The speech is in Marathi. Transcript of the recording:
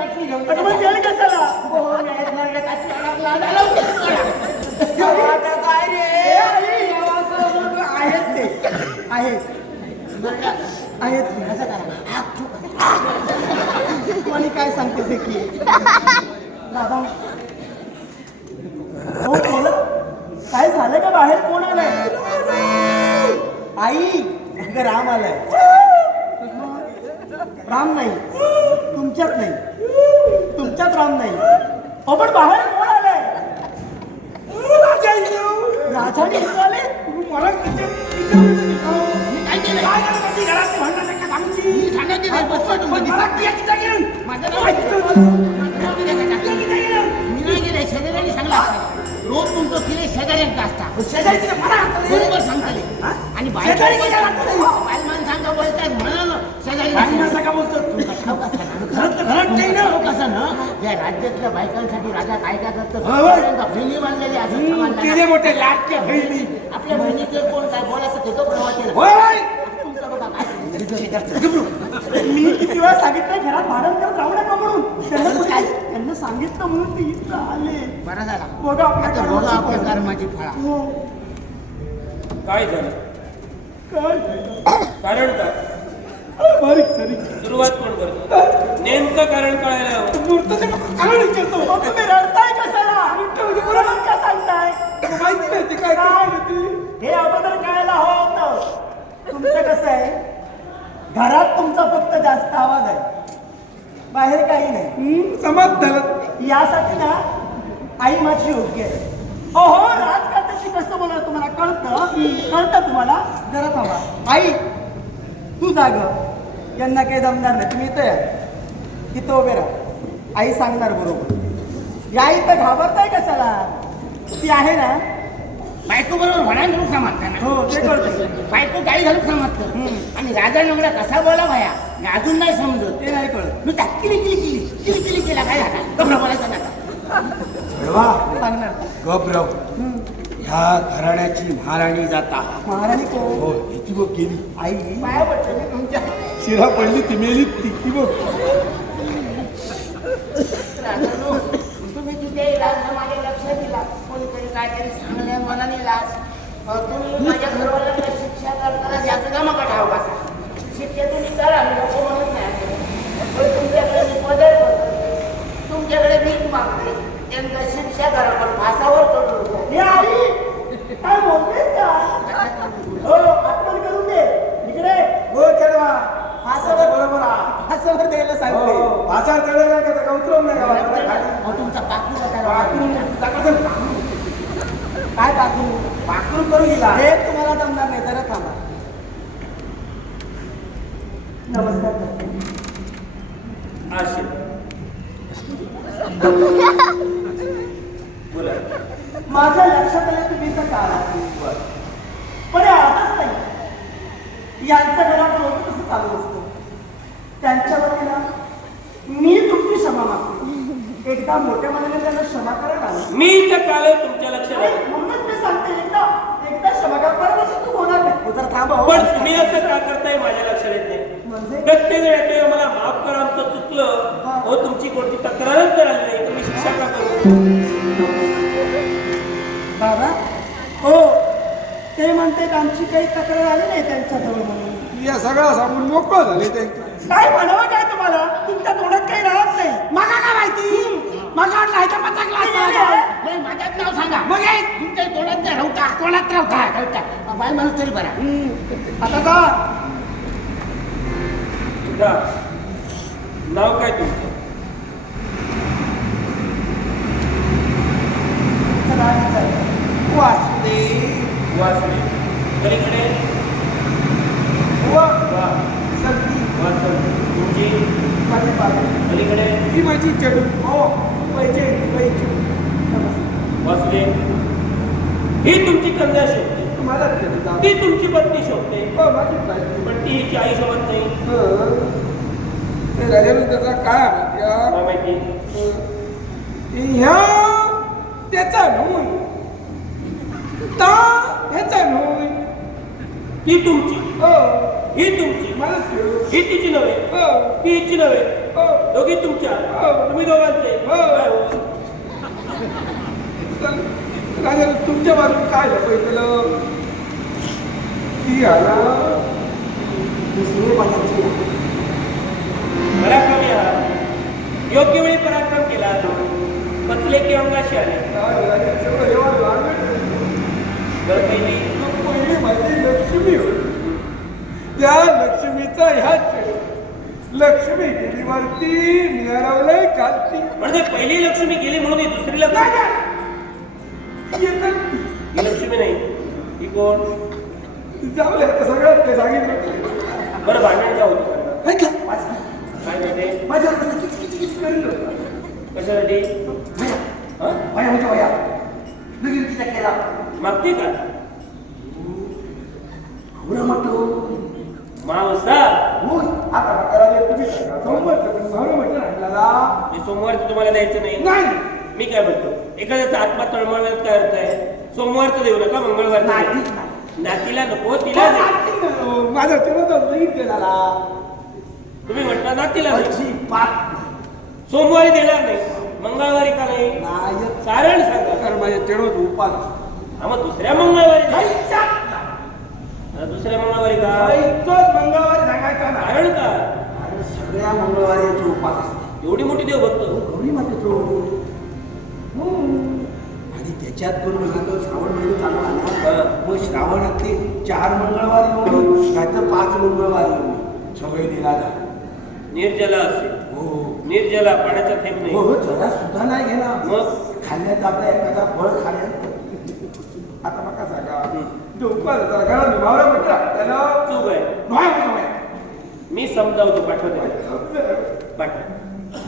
काठी घेऊन आता मग गेलं कशाला? हो नाही म्हणलं काठी अडकला आता काय रे आहेत ते आहेत आहेत ते. असं करा कोणी काय सांगते ते की दादा हो बोला काय झालं का बाहेर कोण आलंय? आई इकडे राम आलाय. राम नाही तुमच्यात नाही तुमच्यात राम नाही. अहो पण बाहेर कोण आलंय? राजाने आले मला काय केलं घरात भांडण नका सांगू. मी सांगायची नाही बसतो तुम्ही मी नाही गेले शेजाऱ्यांनी सांगला रोज तुमचं किले शेजाऱ्यांचा असता बरोबर सांगताले आणि बायमान सांगा बोलतात म्हणाल शेजारी का बोलतो कसं ना या राज्यातल्या बायकांसाठी राजा काय काय करतो बहिणी बांधलेली असं मोठे लाटच्या बहिणी आपल्या बहिणीचे कोण काय बोलायचं ते तो प्रवास तुमचं बघा काय मी किती वेळा सांगितलं घरात भांडण करत राहू नका म्हणून त्यांना सांगितलं म्हणून ते इथं आले. बरा झाला बघा आपल्या कर्माची फळा. काय झालं काय कारण काय बारीक सारीक सुरुवात कोण करतो नेमकं कारण कळायला हवं. कारण विचारतो तुम्ही रडताय कशाला? बरोबर का सांगताय? माहिती नाही ते काय हे अगोदर कळायला हवं होतं. तुमचं कसं आहे घरात तुमचा फक्त जास्त आवाज आहे बाहेर काही नाही. समाज झालं यासाठी ना आई माझी योग्य आहे. हो राजकारणाशी कसं बोला तुम्हाला कळतं तुम्हाला जरा थांबा. आई तू जाग यांना काही जमणार नाही तुम्ही इथं या इथं उभे राहा. आई सांगणार बरोबर. या इथं घाबरताय कशाला? ती आहे ना बायको बरोबर भडा घालून समजतं ना. हो ते कळतं. बायको गाई घालून समजतं आणि राजा नवरा कसा बोला भाया मी अजून नाही समजत. ते नाही कळत. नुसता किली केला काय झाला कपडा बोलायचा नका सांगणार गबराव ह्या घराण्याची महाराणी जाता महाराणी को हो ती बघ गेली आई पाया पडते मी तुमच्या शिरा पडली ती मेली ती बघ राजानो, तुम्ही तिथे राजा माझ्या लक्षात दिला कोणीतरी काहीतरी चांगल्या मनाने लाज तुम्ही माझ्या घरवाल्यांना शिक्षा करताना जास्त जमा ठाव असा शिक्षेतून करा मी नको म्हणत नाही. पण तुमच्याकडे मी मदत करतो तुमच्याकडे भीक मागते त्यांना शिक्षा करा पण फासावर चढू नको. हे आई काय बोलतेस का? हो आठवण करून दे इकडे. हो चढवा फासावर बरोबर फासावर द्यायला सांगते. भाषा चढवला का उतरवून नाही अहो, तुमचा पाखरू काय पाखरू करून दिला हे तुम्हाला जमणार नाही. जरा थांबा. नमस्कार करते. आशीर्वाद बोला माझ्या लक्षात आलं तुम्ही तर काळ पण हे आताच नाही. यांच्या घरात लोक कसं चालू असतं त्यांच्या वतीला मी तुमची क्षमा मागते. एकदा मोठ्या मनाने त्यांना क्षमा करायला हवं. मी तर काल तुमच्या लक्षात आलं. म्हणूनच मी सांगते एकदा क्षमा करा. परत असं तू होणार नाही. तू जर थांबा. पण तुम्ही असं का करताय माझ्या लक्षात येत नाही. म्हणजे प्रत्येक वेळेला मला माफ करा आमचं चुकलं हो तुमची कोणती तक्रारच जर आली नाही तुम्ही शिक्षा का करू. बाबा हो ते म्हणतात आमची काही तक्रार आली नाही त्यांच्याजवळ म्हणून. या सगळा सांगून मोकळं झाले ते काय म्हणावं काय तुम्हाला? तुमच्या तोंडात काही राहत नाही. मला काय माहिती मला वाटलं आहे तर पचा क्लास माझ्यात नाव सांगा मग तुमच्या तोंडात राहता तोंडात राहता बाय माणूस तरी बरा. आता का सुद्धा नाव काय तुमचं वासुदेव वासवी पलीकडे वासव तुमची माझी बाजू पलीकडे ती माझी चढू हो पैसे वासवे ही तुमची कन्या शोधते तुम्हाला चढू ती तुमची पत्नी शोधते माझी बाजू पण ती हिची आई सोबत नाही. राजाने त्याचा काय काय माहिती ह्या त्याचा नोय ता ह्याचा नोय ती तुमची हो ही तुमची मला ही तिची नव्हे हो ती हिची नव्हे हो. दोघी तुमच्या हो. तुम्ही दोघांचे हो. राजा तुमच्या बाजून काय लपवलं ती आला दुसरे पाण्याची पराक्रमी आहात योग्य वेळी पराक्रम केला पचले की अंगाशी आले सगळं व्यवहार वाढवत बरं पहिली पहिली माझी लक्ष्मी होती त्या लक्ष्मीचा ह्याच लक्ष्मी गेली वरती मिळवलंय खालती म्हणजे पहिली लक्ष्मी गेली म्हणून ही दुसरी लक्ष्मी येतात ही लक्ष्मी नाही ही कोण जाऊ दे आता सगळ्यात काही सांगितलं बरं भांडण का होतं हाय का? काय म्हणते माझ्यावर कसं किचकिच करीत होता. कशासाठी वया, हं? वया म्हणजे वया. लगीन तिच्या केला. मागते का आवरा म्हटलं. मावसा होय. आता करायला तुम्ही सांगा. सोमवारचं पण भावना म्हटलं आपल्याला मी सोमवारचं तुम्हाला द्यायचं नाही नाही मी काय म्हणतो एखाद्याचा आत्मा तळमळण्यात काय अर्थ आहे सोमवारचं देऊ नका मंगळवारचं नाती, द्या. नाती. नातीला नको तिला दे. माझा तेव्हा लगीन केला तुम्ही म्हणता नातीला दे. अजिबात सोमवारी देणार नाही मंगळवारी का नाही नाही. कारण सांगा कारण माझ्या तेवढंच उपास हा मग दुसऱ्या मंगळवारी द्या. जायचं. हा, दुसऱ्या मंगळवारी का जायचंच मंगळवारी सांगायचं ना कारण का अरे सगळ्या मंगळवारी याचे उपास असते. एवढी मोठी देव बघतो गौरी मातेचो. आणि त्याच्यात करून आता श्रावण महिना चालू आला. मग श्रावणातली 4 मंगळवारी होती नाहीतर 5 मंगळवारी होती. सगळे निराधा. निर्जला असेल हो निर्जला पाण्याचा थेंब हो नाही हो जरा सुद्धा नाही घेणार. मग खाल्ल्यात आपल्या एखादा फळ खाण्यात आता मका सांगा तो उपास होता घरात भावना म्हटलं त्याला चूक आहे नाही म्हणतो मी समजावतो पाठवते पाठव